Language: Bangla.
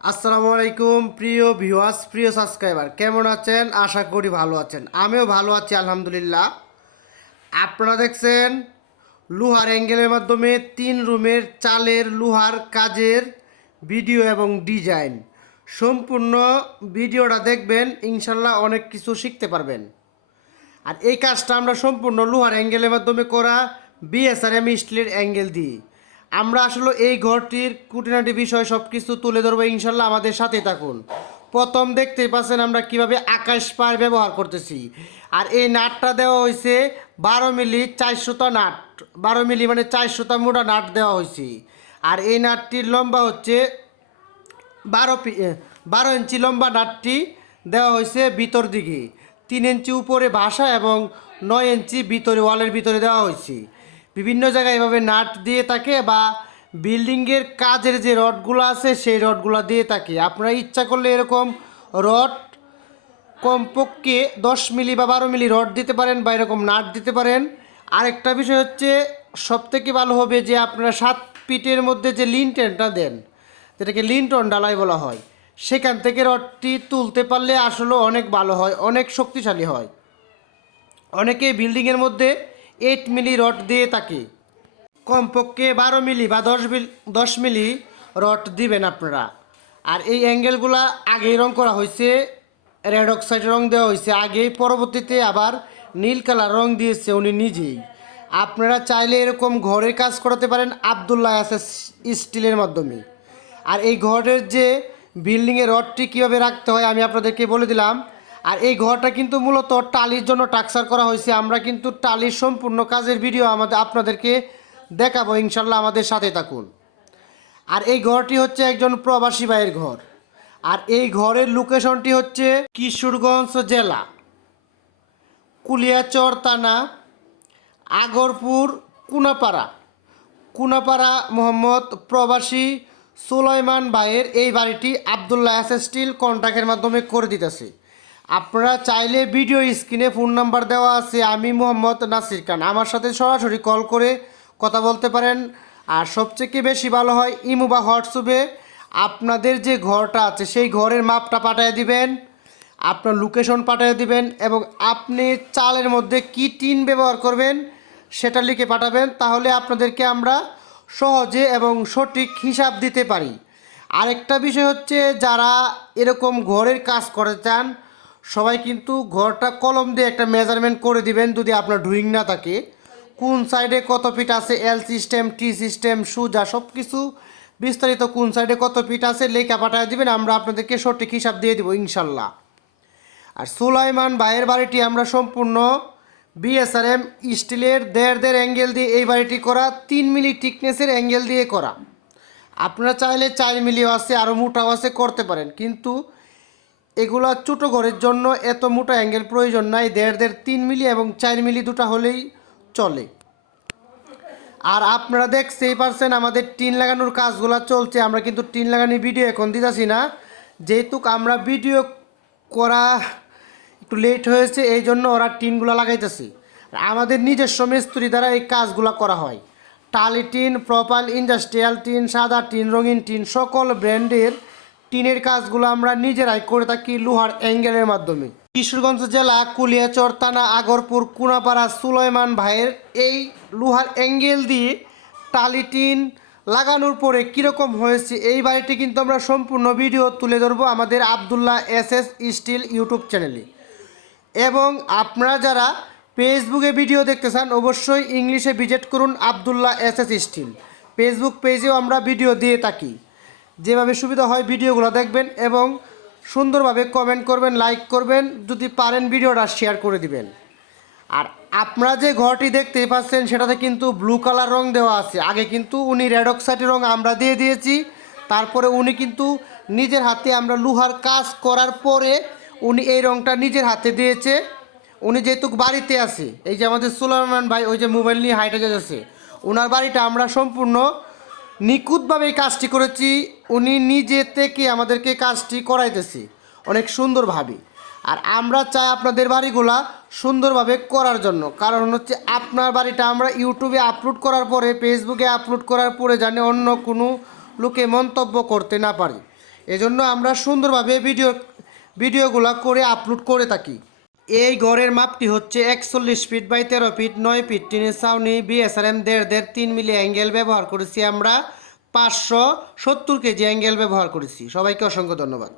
আসসালামু আলাইকুম, প্রিয় ভিউয়ার্স, প্রিয় সাবস্ক্রাইবার, কেমন আছেন? আশা করি ভালো আছেন। আমিও ভালো আছি, আলহামদুলিল্লাহ। আপনারা দেখছেন লোহার অ্যাঙ্গেলের মাধ্যমে তিন রুমের চালের লোহার কাজের ভিডিও এবং ডিজাইন। সম্পূর্ণ ভিডিওটা দেখবেন, ইনশাল্লাহ অনেক কিছু শিখতে পারবেন। আর এই কাজটা আমরা সম্পূর্ণ লোহার অ্যাঙ্গেলের মাধ্যমে করা, বিএসআরএম স্টিলের অ্যাঙ্গেল দিই আমরা আসলে এই ঘরটির কুটিনাটি বিষয় সব কিছু তুলে ধরবো ইনশাল্লাহ আমাদের সাথে থাকুন। প্রথম দেখতে পাচ্ছেন আমরা কীভাবে আকাশ পার ব্যবহার করতেছি। আর এই নাটটা দেওয়া হয়েছে বারো মিলি চারশোটা নাট। বারো মিলি মানে চারশোটা মোটা নাট দেওয়া হয়েছে। আর এই নাটটির লম্বা হচ্ছে বারো বারো ইঞ্চি লম্বা নাটটি দেওয়া হয়েছে ভিতর দিকে। তিন ইঞ্চি উপরে ভাষা এবং নয় ইঞ্চি ভিতরে, ওয়ালের ভিতরে দেওয়া হয়েছে। বিভিন্ন জায়গায় এভাবে নাট দিয়ে থাকে বা বিল্ডিংয়ের কাজের যে রডগুলো আছে, সেই রডগুলো দিয়ে থাকে। আপনারা ইচ্ছা করলে এরকম রড কমপক্ষে দশ মিলি বা বারো মিলি রড দিতে পারেন বা এরকম নাট দিতে পারেন। আরেকটা বিষয় হচ্ছে, সবথেকে ভালো হবে যে আপনারা সাত পিটের মধ্যে যে লিনটেনটা দেন, যেটাকে লিনটন ডালাই বলা হয়, সেখান থেকে রডটি তুলতে পারলে আসলে অনেক ভালো হয়, অনেক শক্তিশালী হয়। অনেকে বিল্ডিংয়ের মধ্যে এইট মিলি রড দিয়ে থাকে কমপক্ষে বারো মিলি বা দশ মিলি দশ মিলি রড দিবেন আপনারা। আর এই অ্যাঙ্গেলগুলা আগেই রং করা হয়েছে, রেড অক্সাইড রং দেওয়া হয়েছে। আগেই পরবর্তীতে আবার নীল কালার রং দিয়েছে উনি নিজেই। আপনারা চাইলে এরকম ঘরের কাজ করাতে পারেন আবদুল্লাহ আছে স্টিলের মাধ্যমে। আর এই ঘরের যে বিল্ডিংয়ের রডটি কীভাবে রাখতে হয় আমি আপনাদেরকে বলে দিলাম। আর এই ঘরটা কিন্তু মূলত টালির জন্য টাকসার করা হয়েছে। আমরা কিন্তু টালির সম্পূর্ণ কাজের ভিডিও আমাদের আপনাদেরকে দেখাবো। ইনশাল্লাহ আমাদের সাথে থাকুন। আর এই ঘরটি হচ্ছে একজন প্রবাসী ভাইয়ের ঘর। আর এই ঘরের লোকেশনটি হচ্ছে কিশোরগঞ্জ জেলা, কুলিয়াচর থানা, আগরপুর, কুনাপাড়া। কুনাপাড়া মোহাম্মদ প্রবাসী সুলাইমান ভাইয়ের এই বাড়িটি আবদুল্লাহ স্টিল কন্ট্যাক্টের মাধ্যমে করে দিতেছে। আপনারা চাইলে ভিডিও স্ক্রিনে ফোন নাম্বার দেওয়া আছে, আমি মোহাম্মদ নাসির খান। আমার সাথে সরাসরি কল করে কথা বলতে পারেন। আর সবচেয়ে বেশি ভালো হয়, ইমো বা হোয়াটসঅ্যাপে আপনাদের যে ঘরটা আছে, সেই ঘরের মাপটা পাঠিয়ে দিবেন, আপনার লোকেশন পাঠিয়ে দিবেন এবং আপনি চালের মধ্যে কি টিন ব্যবহার করবেন সেটা লিখে পাঠাবেন, তাহলে আপনাদেরকে আমরা সহজে এবং সঠিক হিসাব দিতে পারি। আরেকটা বিষয় হচ্ছে, যারা এরকম ঘরের কাজ করে চান সবাই কিন্তু ঘরটা কলম দিয়ে একটা মেজারমেন্ট করে দিবেন যদি আপনার ডুইং না থাকে। কোন সাইডে কত ফিট আছে এল সিস্টেম টি সিস্টেম সুজা সব কিছু বিস্তারিত কোন সাইডে কত ফিট আছে লেখা পাঠিয়ে দিবেন, আমরা আপনাদেরকে সঠিক হিসাব দিয়ে দেবো ইনশাল্লাহ। আর সুলাইমান ভাইয়ের বাড়িটি আমরা সম্পূর্ণ বিএসআরএম স্টিলের দেড় দেড় অ্যাঙ্গেল দিয়ে এই বাড়িটি করা, তিন মিলি টিকনেসের অ্যাঙ্গেল দিয়ে করা। আপনারা চাইলে চার মিলিও আছে আরও মোটাও আছে, করতে পারেন। কিন্তু এগুলা ছোটো ঘরের জন্য এত মোটা অ্যাঙ্গেল প্রয়োজন নাই। দেড় দেড় তিন মিলি এবং চার মিলি দুটা হলেই চলে। আর আপনারা দেখতেই পারছেন আমাদের টিন লাগানোর কাজগুলো চলছে। আমরা কিন্তু টিন লাগানোর ভিডিও এখন দিতেছি না। যেহেতু আমরা ভিডিও করা একটু লেট হয়েছে, এই জন্য ওরা টিনগুলো লাগাইতেছে। আমাদের নিজস্ব মিস্ত্রি দ্বারা এই কাজগুলো করা হয়। টালি টিন, প্রপাল, ইন্ডাস্ট্রিয়াল টিন, সাদা টিন, রঙিন টিন সকল ব্র্যান্ডের টিনের কাজগুলো আমরা নিজেরাই করে থাকি লোহার অ্যাঙ্গেলের মাধ্যমে। কিশোরগঞ্জ জেলা, কুলিয়াচর থানা, আগরপুর, কুনাপাড়া, সুলাইমান ভাইয়ের এই লোহার অ্যাঙ্গেল দিয়ে টালি টিন লাগানোর পরে কীরকম হয়েছে, এই বাড়িটি কিন্তু আমরা সম্পূর্ণ ভিডিও তুলে ধরবো আমাদের Abdullah S S steel YouTube চ্যানেলে। এবং আপনারা যারা ফেসবুকে ভিডিও দেখতে চান, অবশ্যই ইংলিশে ভিজিট করুন Abdullah S S steel. Facebook পেজেও আমরা ভিডিও দিয়ে থাকি। যেভাবে সুবিধা হয় ভিডিওগুলো দেখবেন এবং সুন্দরভাবে কমেন্ট করবেন লাইক করবেন, যদি পারেন ভিডিওটা শেয়ার করে দিবেন। আর আপনারা যে ঘরটি দেখতে পাচ্ছেন, সেটাতে কিন্তু ব্লু কালার রং দেওয়া আছে। আগে কিন্তু উনি রেড অক্সাইডের রং আমরা দিয়ে দিয়েছি। তারপরে উনি কিন্তু নিজের হাতে আমরা লোহার কাজ করার পরে উনি এই রংটা নিজের হাতে দিয়েছে। উনি যেহেতু বাড়িতে আছে, এই যে আমাদের সুলাইমান ভাই ওই যে মোবাইল নিয়ে হাইটে যাচ্ছে, ওনার বাড়িটা আমরা সম্পূর্ণ নিখুঁতভাবে এই কাজটি করেছি, উনি নিজে থেকে আমাদেরকে কাজটি করাইতেছি। অনেক সুন্দরভাবে। আর আমরা চাই আপনাদের বাড়িগুলা সুন্দরভাবে করার জন্য। কারণ হচ্ছে আপনার বাড়িটা আমরা ইউটিউবে আপলোড করার পরে, ফেসবুকে আপলোড করার পরে জানি অন্য কোনো লোকে মন্তব্য করতে না পারি। এজন্য আমরা সুন্দরভাবে ভিডিও, ভিডিওগুলো করে আপলোড করে থাকি। এই ঘরের মাপটি হচ্ছে একচল্লিশ ফিট বাই তেরো ফিট, নয় ফিট, টিনের ছাউনি বিএসআরএম দেড় দেড় তিন মিলি অ্যাঙ্গেল ব্যবহার করেছি আমরা পাঁচশো সত্তর কেজি অ্যাঙ্গেল ব্যবহার করেছি। সবাইকে অসংখ্য ধন্যবাদ।